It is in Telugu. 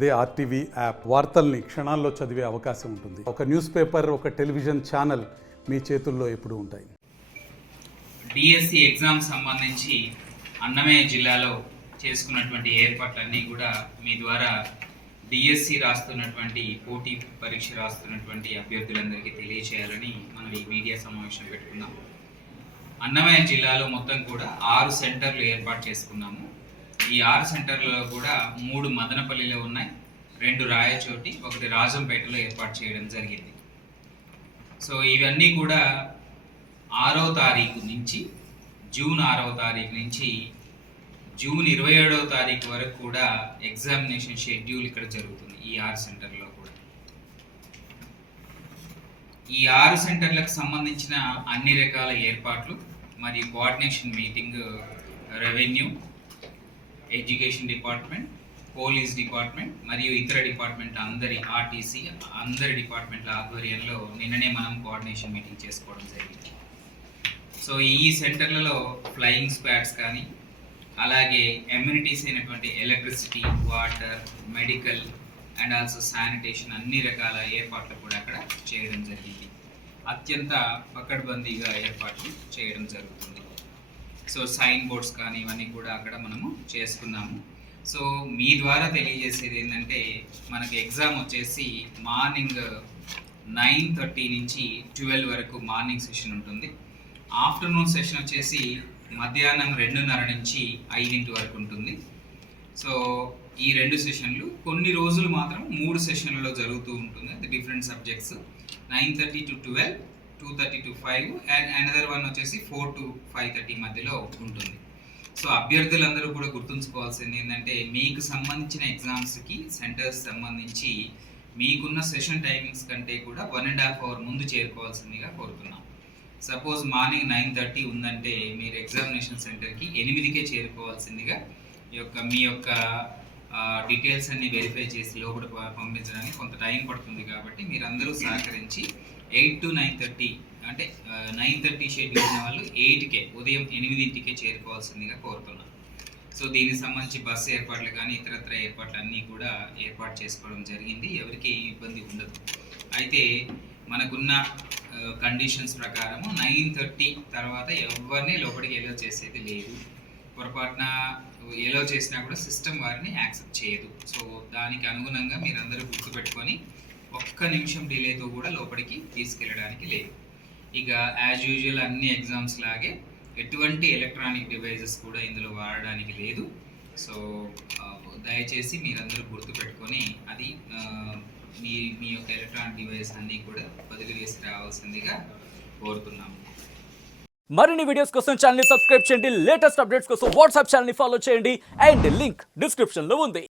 అదే ఆర్టీవీ యాప్ వార్తల్ని క్షణాల్లో చదివే అవకాశం ఉంటుంది. ఒక న్యూస్ పేపర్, ఒక టెలివిజన్ ఛానల్ మీ చేతుల్లో ఎప్పుడూ ఉంటాయి. డిఎస్సి ఎగ్జామ్ సంబంధించి అన్నమయ్య జిల్లాలో చేసుకున్నటువంటి ఏర్పాట్లన్నీ కూడా మీ ద్వారా డిఎస్సి రాస్తున్నటువంటి పోటీ పరీక్ష రాస్తున్నటువంటి అభ్యర్థులందరికీ తెలియచేయాలని మనం ఈ మీడియా సమావేశం పెట్టుకున్నాం. అన్నమయ్య జిల్లాలో మొత్తం కూడా 6 సెంటర్లు ఏర్పాటు చేసుకున్నాము. ఈ 6 సెంటర్లలో కూడా 3 మదనపల్లిలో ఉన్నాయి, 2 రాయచోటి, 1 రాజంపేటలో ఏర్పాటు చేయడం జరిగింది. సో ఇవన్నీ కూడా 6వ తారీఖు నుంచి జూన్ 6వ తారీఖు నుంచి జూన్ 27వ తారీఖు వరకు కూడా ఎగ్జామినేషన్ షెడ్యూల్ ఇక్కడ జరుగుతుంది. ఈ 6 సెంటర్లో కూడా ఈ 6 సెంటర్లకు సంబంధించిన అన్ని రకాల ఏర్పాట్లు మరియు coordination meeting revenue, education department, police department మరియు ఇతర డిపార్ట్మెంట్ అందరి ఆర్టీసీ అందరి డిపార్ట్మెంట్ల ఆధ్వర్యంలో నిన్ననే మనం కోఆర్డినేషన్ మీటింగ్ చేసుకోవడం జరిగింది. సో ఈ సెంటర్లలో ఫ్లయింగ్ స్క్వాడ్స్ కానీ అలాగే ఎమ్యూనిటీస్ అయినటువంటి electricity, water, medical and also sanitation అన్ని రకాల ఏర్పాట్లు కూడా అక్కడ చేయడం జరిగింది. అత్యంత పకడ్బందీగా ఏర్పాట్లు చేయడం జరుగుతుంది. సో సైన్ బోర్డ్స్ కానీ ఇవన్నీ కూడా అక్కడ మనము చేసుకున్నాము. సో మీ ద్వారా తెలియజేసేది ఏంటంటే మనకి ఎగ్జామ్ వచ్చేసి మార్నింగ్ 9:30 నుంచి 12 వరకు మార్నింగ్ సెషన్ ఉంటుంది. ఆఫ్టర్నూన్ సెషన్ వచ్చేసి మధ్యాహ్నం 2:30 నుంచి 5 వరకు ఉంటుంది. సో ఈ 2 సెషన్లు కొన్ని రోజులు మాత్రం 3 సెషన్లలో జరుగుతూ ఉంటుంది. అది different subjects 9:30 to 12, 2:30 to 5 and another one వచ్చేసి 4 to 5:30 మధ్యలో ఉంటుంది. సో అభ్యర్థులందరూ కూడా గుర్తుంచుకోవాల్సింది ఏంటంటే మీకు సంబంధించిన ఎగ్జామ్స్కి సెంటర్స్ సంబంధించి మీకున్న సెషన్ టైమింగ్స్ కంటే కూడా 1.5 అవర్ ముందు చేరుకోవాల్సిందిగా కోరుతున్నాం. సపోజ్ మార్నింగ్ 9:30 ఉందంటే మీరు ఎగ్జామినేషన్ సెంటర్కి 8కే చేరుకోవాల్సిందిగా మీ యొక్క డీటెయిల్స్ అన్ని వెరిఫై చేసి లోపల పంపించడానికి కొంత టైం పడుతుంది. కాబట్టి మీరందరూ సహకరించి 8 to 9:30 అంటే 9:30 షెడ్యూల్ ఉన్న వాళ్ళు 8కే ఉదయం 8కే చేరుకోవాల్సిందిగా కోరుతున్నాను. సో దీనికి సంబంధించి బస్సు ఏర్పాట్లు కానీ ఇతరత్ర ఏర్పాట్లు అన్నీ కూడా ఏర్పాటు చేసుకోవడం జరిగింది. ఎవరికి ఇబ్బంది ఉండదు. అయితే మనకున్న కండిషన్స్ ప్రకారము 9:30 తర్వాత ఎవరిని లోపలికి ఎలో చేసేది లేదు. పొరపాటున ఎలో చేసినా కూడా సిస్టమ్ వారిని యాక్సెప్ట్ చేయదు. సో దానికి అనుగుణంగా మీరందరూ గుర్తుపెట్టుకొని ఒక్క నిమిషం డిలేతో కూడా లోపలికి తీసుకెళ్ళడానికి లేదు. ఇక యాజ్ యూజువల్ అన్ని ఎగ్జామ్స్ లాగే ఎటువంటి ఎలక్ట్రానిక్ డివైజెస్ కూడా ఇందులో వాడడానికి లేదు. సో దయచేసి మీరందరూ గుర్తుపెట్టుకొని అది మీ యొక్క ఎలక్ట్రానిక్ డివైస్ అన్నీ కూడా బదిలీ వేసి రావాల్సిందిగా కోరుతున్నాము. మరిన్ని వీడియోస్ కోసం ఛానల్ ని సబ్స్క్రైబ్ చేయండి. లేటెస్ట్ అప్డేట్స్ కోసం వాట్సాప్ ఛానల్ ని ఫాలో చేయండి. అండ్ లింక్ డిస్క్రిప్షన్ లో ఉంది.